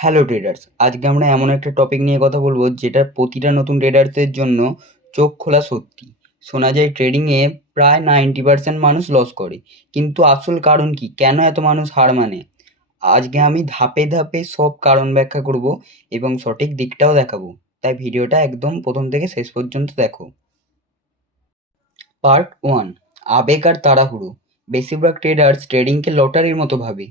Hello traders আজকে আমরা এমন একটা টপিক নিয়ে কথা বলব যেটা প্রতিটা নতুন ট্রেডার্সদের জন্য চোখ খোলা সত্যি। শোনা যায় ট্রেডিংয়ে প্রায় নাইনটি পার্সেন্ট মানুষ লস করে। কিন্তু আসল কারণ কি? কেন এত মানুষ হার মানে? আজকে আমি ধাপে ধাপে সব কারণ ব্যাখ্যা করব এবং সঠিক দিকটাও দেখাবো। তাই ভিডিওটা একদম প্রথম থেকে শেষ পর্যন্ত দেখো। পার্ট ওয়ান আবেগ আর তাড়াহুড়ো। বেশিরভাগ ট্রেডার্স ট্রেডিংকে লটারির মতো ভাবে।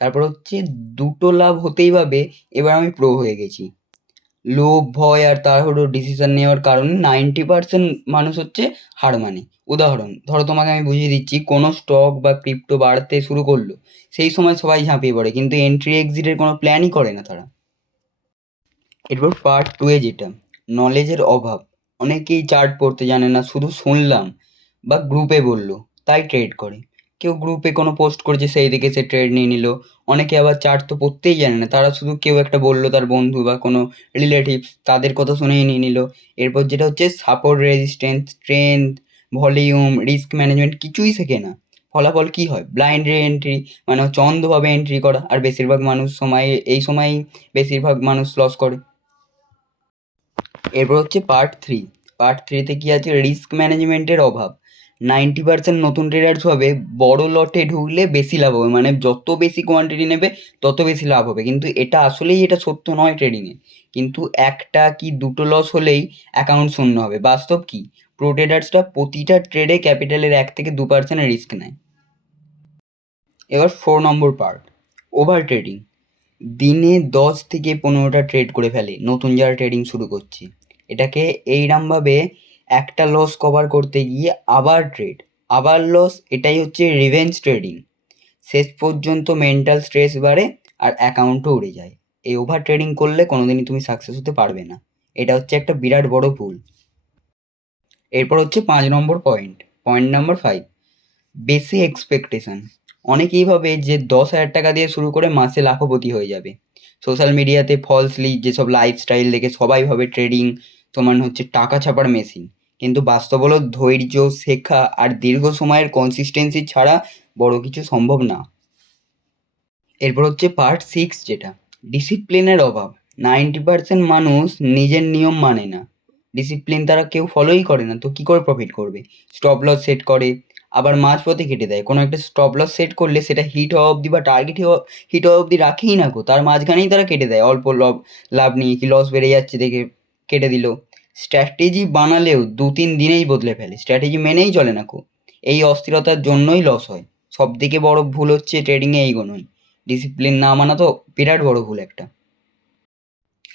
তারপর হচ্ছে দুটো লাভ হতেই পাবে এবার আমি প্রো হয়ে গেছি। লোভ, ভয় আর তাড়াহুড়ো ডিসিশন নেওয়ার কারণে নাইনটি পার্সেন্ট মানুষ হচ্ছে হার মানে। উদাহরণ, ধরো তোমাকে আমি বুঝিয়ে দিচ্ছি, কোনো স্টক বা ক্রিপ্টো বাড়তে শুরু করল, সেই সময় সবাই ঝাঁপিয়ে পড়ে, কিন্তু এন্ট্রি এক্সিটের কোনো প্ল্যানই করে না তারা। এরপর পার্ট টুয়ে যেটা নলেজের অভাব। অনেকেই চার্ট পড়তে জানে না, শুধু শুনলাম বা গ্রুপে বলল, তাই ট্রেড করে। কেউ গ্রুপে কোনো পোস্ট করেছে, সেই দিকে সে ট্রেড নিয়ে নিল। অনেকে আবার চার্ট তো পড়তেই জানে না। তারা শুধু কেউ একটা বলল, তার বন্ধু বা কোনো রিলেটিভস তাদের কথা শুনেই নিয়ে নিল। এরপর যেটা হচ্ছে support resistance strength volume risk management কিছুই শেখে না। ফলাফল কি হয়? ব্লাইন্ড এন্ট্রি মানে হচ্ছে অন্ধভাবে এন্ট্রি করা। আর বেশিরভাগ মানুষ সময়ে, এই সময়ই বেশিরভাগ মানুষ লস করে। এরপর হচ্ছে পার্ট থ্রি পার্ট থ্রিতে কি আছে? রিস্ক ম্যানেজমেন্টের অভাব। নাইনটি পার্সেন্ট নতুন ট্রেডার্স হবে, বড় লটে ঢুকলে বেশি লাভ হবে। মানে যত বেশি কোয়ান্টিটি নেবে, তত বেশি লাভ হবে। কিন্তু এটা আসলেই এটা সত্য নয় ট্রেডিংয়ে কিন্তু একটা কি দুটো লস হলেই অ্যাকাউন্ট শূন্য হবে। বাস্তব কি? প্রো ট্রেডার্সরা প্রতিটা ট্রেডে ক্যাপিটালের এক থেকে দু পার্সেন্ট রিস্ক নেয়। এবার four number part over trading দিনে দশ থেকে পনেরোটা ট্রেড করে ফেলে, নতুন যারা ট্রেডিং শুরু করছে। এটাকে এইরমভাবে একটা লস কভার করতে গিয়ে আবার ট্রেড আবার লস এটাই হচ্ছে রিভেঞ্জ ট্রেডিং শেষ পর্যন্ত মেন্টাল স্ট্রেস বাড়ে আর অ্যাকাউন্টও উড়ে যায়। এই ওভার ট্রেডিং করলে কোনোদিনই তুমি সাকসেস হতে পারবে না। এটা হচ্ছে একটা বিরাট বড় ভুল। এরপর হচ্ছে পাঁচ number point point number five বেশি এক্সপেকটেশন অনেকেই ভাবে যে দশ হাজার টাকা দিয়ে শুরু করে মাসে লাখপতি হয়ে যাবে। সোশ্যাল মিডিয়াতে ফলসলি যেসব লাইফস্টাইল দেখে সবাই ভাবে ট্রেডিং তোমার হচ্ছে টাকা ছাপার মেশিন কিন্তু বাস্তব হলো ধৈর্য, শেখা আর দীর্ঘ সময়ের কনসিস্টেন্সি ছাড়া বড় কিছু সম্ভব না। এরপর হচ্ছে পার্ট সিক্স যেটা। ডিসিপ্লিনের অভাব। নাইনটি পার্সেন্ট মানুষ নিজের নিয়ম মানে না। ডিসিপ্লিন তারা কেউ ফলোই করে না, তো কী করে প্রফিট করবে? স্টপ লস সেট করে, আবার মাঝপথে কেটে দেয়। কোনো একটা স্টপ লস সেট করলে সেটা হিট হওয়া অবধি বা টার্গেট হিট হওয়া অবধি রাখেই না গো। তার মাঝখানেই তারা কেটে দেয়। অল্প লাভ লাভ নিয়ে কি লস বেড়ে যাচ্ছে দেখে কেটে দিল। স্ট্র্যাটেজি বানালেও দু তিন দিনেই বদলে ফেলে। স্ট্র্যাটেজি মেনেই চলে না কো এই অস্থিরতার জন্যই লস হয়। সব থেকে বড় ভুল হচ্ছে ট্রেডিংয়ে এইগুলোই ডিসিপ্লিন না মানা তো বিরাট বড় ভুল একটা।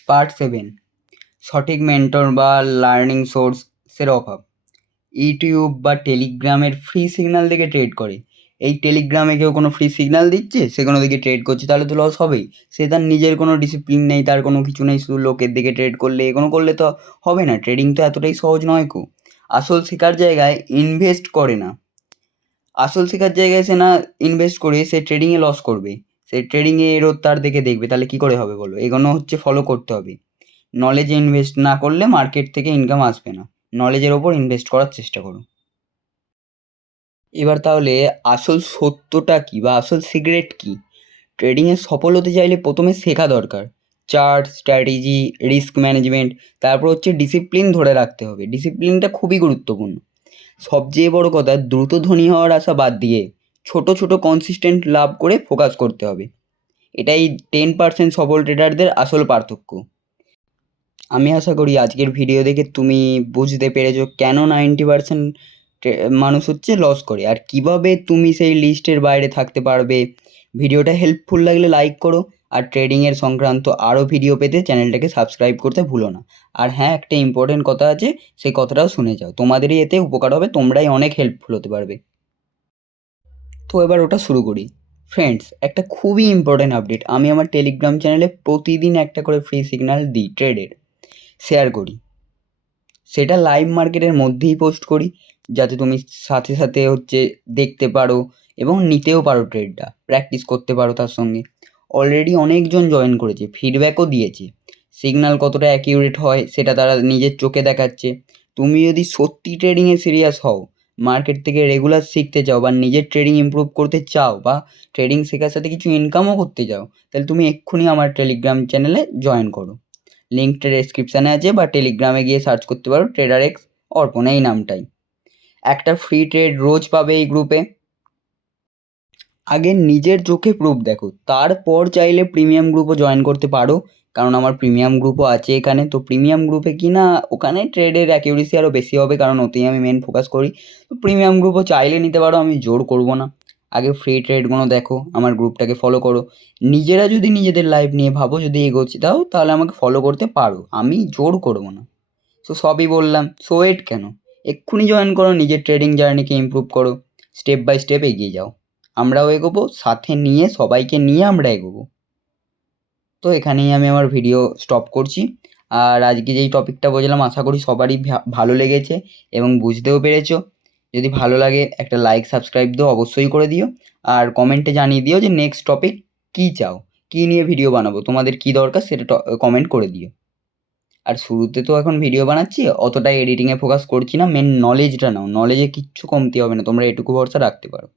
পার্ট সেভেন সঠিক মেন্টর বা লার্নিং সোর্সের অভাব। ইউটিউব বা টেলিগ্রামের ফ্রি সিগন্যাল দেখে ট্রেড করে। এই টেলিগ্রামে কেউ কোনো ফ্রি সিগন্যাল দিচ্ছে? সে কোনো দিকে ট্রেড করছে, তাহলে তো লস হবেই। সে তার নিজের কোনো ডিসিপ্লিন নেই, তার কোনো কিছু নেই, শুধু লোকের দিকে ট্রেড করলে এগুলো করলে তো হবে না। ট্রেডিং তো এতটাই সহজ নয় কো। আসল শেখার জায়গায় ইনভেস্ট করে না। আসল শেখার জায়গায় সে না ইনভেস্ট করে, সে ট্রেডিংয়ে লস করবে। সে ট্রেডিংয়ে এরও তার দেখে দেখবে, তাহলে কী করে হবে বলো? এগুলো হচ্ছে ফলো করতে হবে। নলেজে ইনভেস্ট না করলে মার্কেট থেকে ইনকাম আসবে না। নলেজের ওপর ইনভেস্ট করার চেষ্টা করো। এবার তাহলে আসল সত্যটা কী বা আসল সিক্রেট কী? ট্রেডিংয়ে সফল হতে চাইলে প্রথমে শেখা দরকার। চার্ট স্ট্র্যাটেজি রিস্ক ম্যানেজমেন্ট তারপর হচ্ছে ডিসিপ্লিন ধরে রাখতে হবে। ডিসিপ্লিনটা খুবই গুরুত্বপূর্ণ। সবচেয়ে বড় কথা, দ্রুত ধনী হওয়ার আশা বাদ দিয়ে ছোট ছোট কনসিস্টেন্ট লাভ করে ফোকাস করতে হবে। এটাই টেন পার্সেন্ট সফল ট্রেডারদের আসল পার্থক্য। আমি আশা করি আজকের ভিডিও দেখে তুমি বুঝতে পেরেছ কেন নাইনটি পার্সেন্ট মানুষ হচ্ছে লস করে। আর কীভাবে তুমি সেই লিস্টের বাইরে থাকতে পারবে? ভিডিওটা হেল্পফুল লাগলে লাইক করো। আর ট্রেডিংয়ের সংক্রান্ত আরও ভিডিও পেতে চ্যানেলটাকে সাবস্ক্রাইব করতে ভুলো না। আর হ্যাঁ একটা ইম্পর্টেন্ট কথা আছে, সেই কথাটাও শুনে যাও। তোমাদেরই এতে উপকার হবে, তোমরাই অনেক হেল্পফুল হতে পারবে। তো এবার ওটা শুরু করি। ফ্রেন্ডস একটা খুবই ইম্পর্টেন্ট আপডেট আমি আমার টেলিগ্রাম চ্যানেলে প্রতিদিন একটা করে ফ্রি সিগন্যাল দিই ট্রেডের শেয়ার করি। সেটা লাইভ মার্কেটের মধ্যেই পোস্ট করি। যাতে তুমি সাথে সাথে হচ্ছে দেখতে পারো এবং নিতেও পারো ট্রেডটা প্র্যাকটিস করতে পারো তার সঙ্গে। অলরেডি অনেকজন জয়েন করেছে ফিডব্যাকও দিয়েছে। সিগন্যাল কতটা অ্যাকিউরেট হয় সেটা তারা নিজের চোখে দেখাচ্ছে। তুমি যদি সত্যি ট্রেডিংয়ে সিরিয়াস হও মার্কেট থেকে রেগুলার শিখতে চাও বা নিজের ট্রেডিং ইমপ্রুভ করতে চাও বা ট্রেডিং শেখার সাথে কিছু ইনকামও করতে চাও, তাহলে তুমি এক্ষুনি আমার টেলিগ্রাম চ্যানেলে জয়েন করো। লিঙ্কটা ডেসক্রিপশানে আছে বা টেলিগ্রামে গিয়ে সার্চ করতে পারো ট্রেডার এক্স অর্পণ এই নামটাই। একটা ফ্রি ট্রেড রোজ পাবে এই গ্রুপে আগে নিজের চোখে প্রুফ দেখো, তারপর চাইলে প্রিমিয়াম গ্রুপও জয়েন করতে পারো, কারণ আমার প্রিমিয়াম গ্রুপও আছে এখানে, তো প্রিমিয়াম গ্রুপে কি না ওখানে ট্রেডের অ্যাকিউরেসি আরও বেশি হবে, কারণ ওতেই আমি মেন ফোকাস করি। তো প্রিমিয়াম গ্রুপও চাইলে নিতে পারো, আমি জোর করব না। আগে ফ্রি ট্রেডগুলো দেখো, আমার গ্রুপটাকে ফলো করো। নিজেরা যদি নিজেদের লাইফ নিয়ে ভাবো, যদি এগোচ্ছি, তাও তাহলে আমাকে ফলো করতে পারো, আমি জোর করব না। সো সবই বললাম সো ওয়েট কেন? এক্ষুনি জয়েন করো, নিজের ট্রেডিং জার্নিকে ইমপ্রুভ করো। স্টেপ বাই স্টেপ এগিয়ে যাও। আমরাও এগোবো, সাথে নিয়ে, সবাইকে নিয়ে আমরা এগোবো। তো এখানেই আমি আমার ভিডিও স্টপ করছি। আর আজকে যেই টপিকটা বললাম, আশা করি সবারই ভালো লেগেছে এবং বুঝতেও পেরেছ। যদি ভালো লাগে, একটা লাইক সাবস্ক্রাইব দিও, অবশ্যই করে দিও। আর কমেন্টে জানিয়ে দিও যে নেক্সট টপিক কী চাও, কী নিয়ে ভিডিও বানাবো, তোমাদের কী দরকার সেটা কমেন্ট করে দিও। আর শুরুতে তো এখন ভিডিও বানাচ্ছি, অতটাই এডিটিংয়ে ফোকাস করছি না মেন নলেজটা নাও নলেজে কিচ্ছু কমতি হবে না, তোমরা এটুকু ভরসা রাখতে পারো।